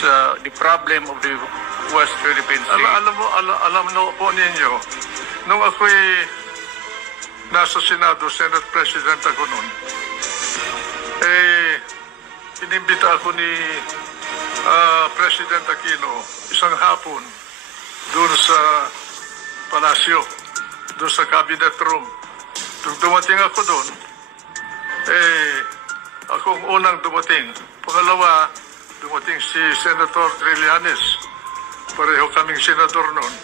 the problem of the West Philippine Sea. Alam po ninyo, nung ako'y nasa Senado, Senate President ako noon, inimbita ako ni President Aquino isang hapon doon sa palasyo, doon sa cabinet room. Nung dumating ako doon, akong unang dumating. Pangalawa, dumating si Senator Trillanes. Pareho kaming senador noon.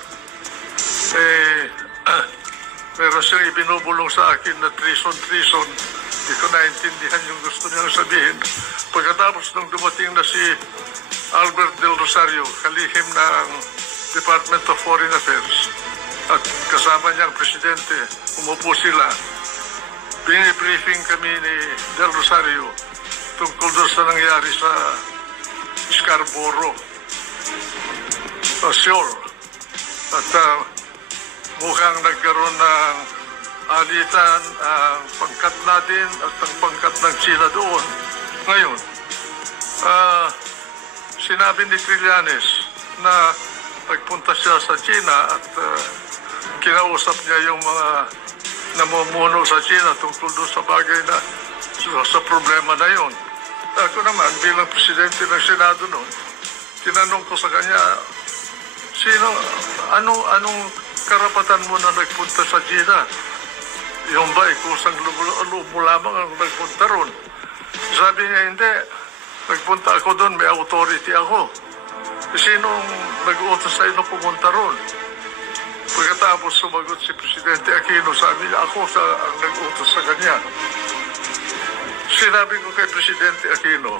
Meron siyang ibinubulong sa akin na treason. Hindi ko naintindihan yung gusto niyang sabihin. Pagkatapos nung dumating na si Albert Del Rosario, kalihim ng Department of Foreign Affairs, at kasama niyang presidente, umupo sila. Bini-briefing kami ni Del Rosario tungkol doon sa nangyari sa Scarborough, Seoul. At mukhang nagkaroon ng alitan ang pangkat natin at ang pangkat ng China doon. Ngayon, sinabi ni Trillanes na nagpunta siya sa China at kinausap niya yung mga namumuno sa China tungkol doon sa bagay na sa problema na yun. Ako naman, bilang presidente ng Senado noon, tinanong ko sa kanya, anong karapatan mo na nagpunta sa China? Yung ba, kusang loob mo lamang ang nagpunta ron? Sabi niya, hindi. Nagpunta ako doon, may authority ako. Sinong nag-utos sa'yo na pumunta ron? Pagkatapos sumagot si Presidente Aquino, sabi niya, ako ang nag-utos sa kanya. Sinabi ko kay Presidente Aquino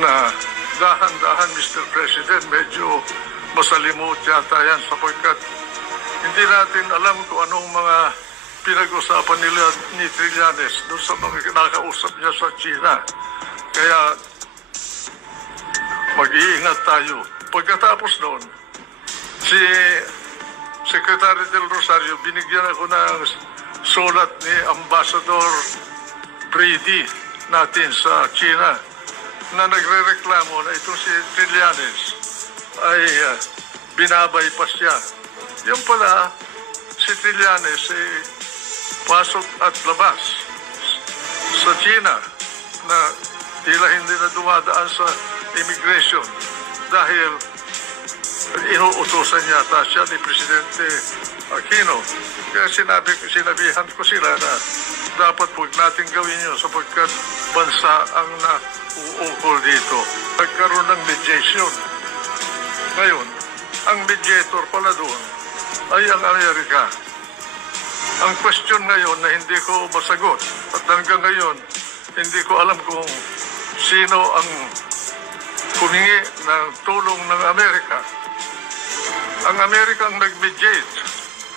na dahan-dahan, Mr. President, medyo masalimut yata yan sapagkat hindi natin alam kung anong mga pinag-usapan nila ni Trillanes doon sa mga kinakausap niya sa China. Kaya mag-iingat tayo. Pagkatapos noon, si Secretary Del Rosario, binigyan ako ng sulat ni Ambassador Brady natin sa China na nagre-reklamo na itong si Trillanes ay binabypass siya. Yung pala, si Trillanes pasok at labas sa China na tila hindi na dumadaan sa immigration dahil inuutosan yata siya ni Presidente Aquino. Kaya sinabihan ko sila na dapat huwag natin gawin yun sapagkat bansa ang nauukol dito. Nagkaroon ng mediation. Ngayon, ang mediator pala doon ay ang Amerika. Ang question ngayon na hindi ko masagot at hanggang ngayon hindi ko alam kung sino ang humingi ng tulong ng Amerika. Ang Amerika ang nag-mediate.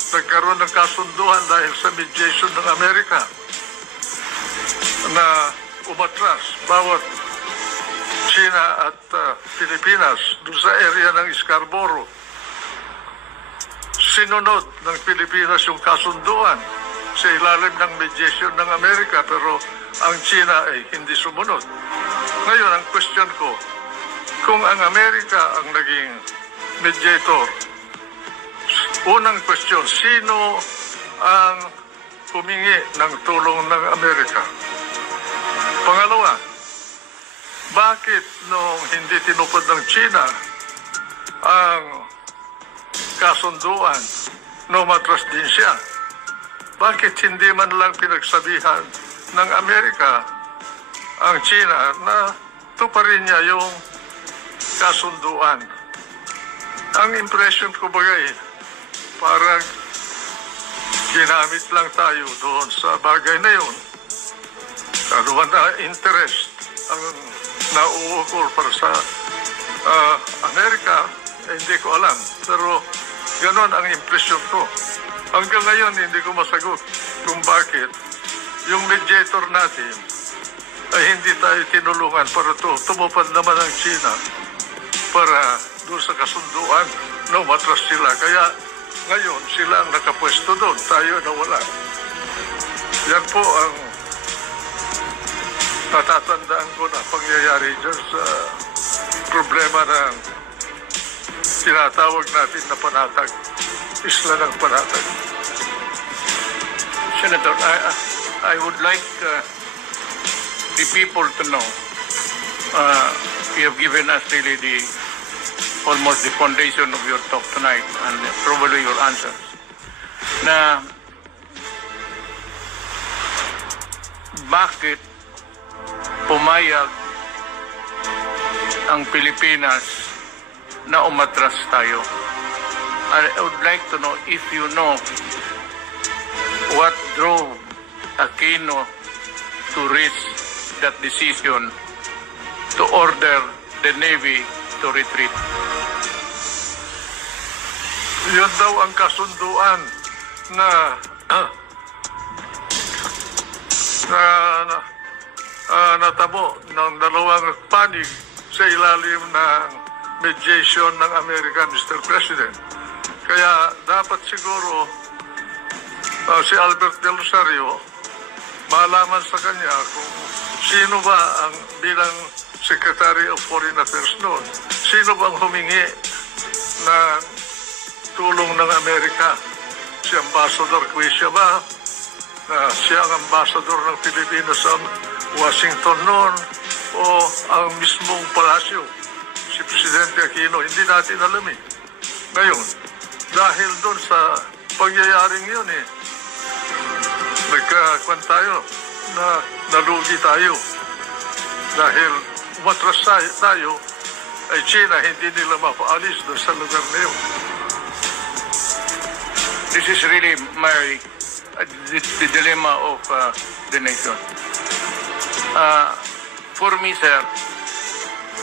Nagkaroon ng kasunduan dahil sa mediation ng Amerika na umatras bawat China at Pilipinas doon sa area ng Scarborough. Sinunod ng Pilipinas yung kasunduan sa ilalim ng mediation ng Amerika pero ang China ay hindi sumunod. Ngayon, ang question ko, kung ang Amerika ang naging mediator, unang question, sino ang humingi ng tulong ng Amerika? Pangalawa, bakit nung hindi tinupad ng China ang kasunduan, umatras din siya? Bakit hindi man lang pinagsabihan ng Amerika ang China na tuparin niya yung kasunduan? Ang impression ko bagay, parang ginamit lang tayo doon sa bagay na yun. Ano ba na interest ang nauukol para sa Amerika, hindi ko alam. Pero ganon ang impression ko. Hanggang ngayon, hindi ko masagot kung bakit yung mediator natin ay hindi tayo tinulungan para tumupad naman ang China para doon sa kasunduan na umatras sila. Kaya ngayon, sila ang nakapwesto doon. Tayo na wala. Yan po ang natatandaan ko na pangyayari dyan sa problema ng tinatawag natin na panatag, isla ng panatag. Senator, I would like the people to know, you have given us really almost the foundation of your talk tonight and probably your answers, na bakit pumayag ang Pilipinas na umatras tayo. I would like to know if you know what drove Aquino to reach that decision to order the Navy to retreat. Yun daw ang kasunduan na natabo ng dalawang panig sa ilalim ng mediation ng Amerika, Mr. President. Kaya dapat siguro si Albert Del Rosario malaman sa kanya kung sino ba ang bilang Secretary of Foreign Affairs noon, sino bang humingi ng tulong ng Amerika? Si Ambassador Quisha ba? Siya ang ambassador ng Pilipinas sa Washington noon o ang mismong palasyo, si Presidente Aquino? Hindi natin alam eh. Ngayon, dahil doon sa pangyayaring yun nagkakwan tayo na nalugi tayo. Dahil umatras tayo, ay China hindi nila mapaalis doon sa lugar na yun. This is really the dilemma of the nation. For me, sir,